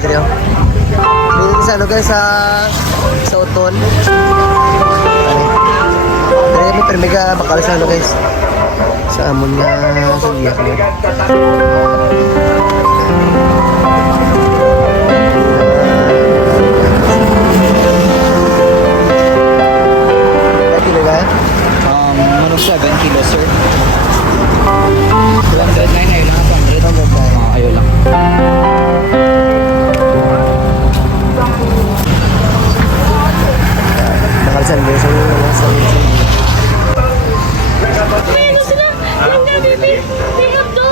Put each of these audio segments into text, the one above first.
diri oh. Dito sa ano guys sa Uton. Diri may permega bakal sa ano guys. Sa amon nga sa giyak niya. Manok 7 kilos, sir. 209 ngayon lang, 100. Ayaw lang. Nakalsan guys sa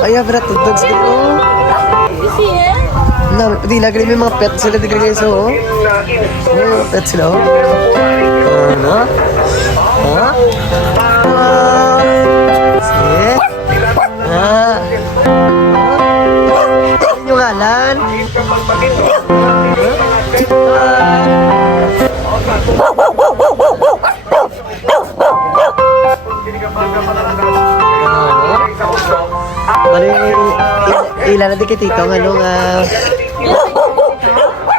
ay, berat tutog sila oh. Na, di lagi may mga pet sila di guys oh. Oh, pet sila oh. Ano? Ha? Sige. Ah. Ano yung ngalan? Ilan na di kitito ng anong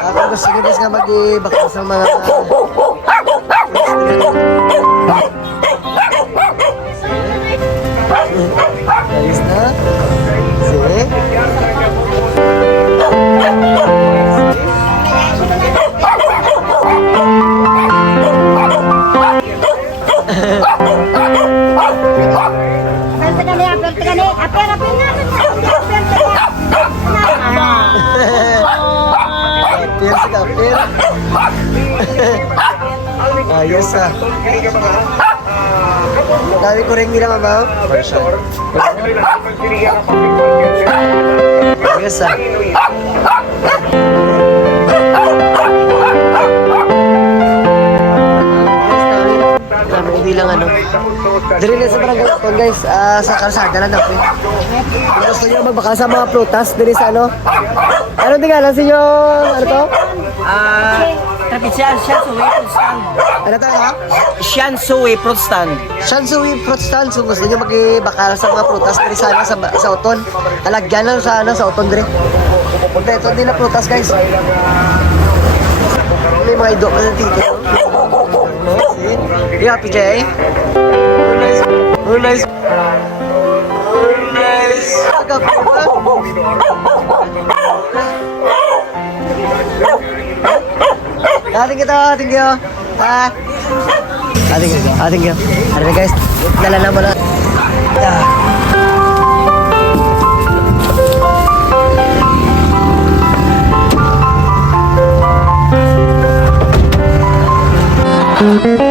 ako gusto ko guys nga mag-ibakal sa mga ayos na sige ayos ah. Dami ko rin nila mabaw. Ayos ah. Hindi lang ano. Dali na sa barangay Uton guys, sa kalsada lang daw. Kung gusto nyo magbakal sa mga prutas, dali sa ano. Ano tingalan sa inyo? Ano to? Shansui Fruit Stand. Ano to ha? Shansui Fruit Stand. Shansui Fruit Stand. So gusto nyo magbakal sa mga prutas, dali sa ano, sa Uton. Talagyan lang sa ano, sa Uton dali. Punta ito din na prutas guys. May mga ido pa sa tito. Yeah, PJ. Oh, nice. Oh, nice. Ating you. Ating you. Ano guys? Dala na mo na. Thank you.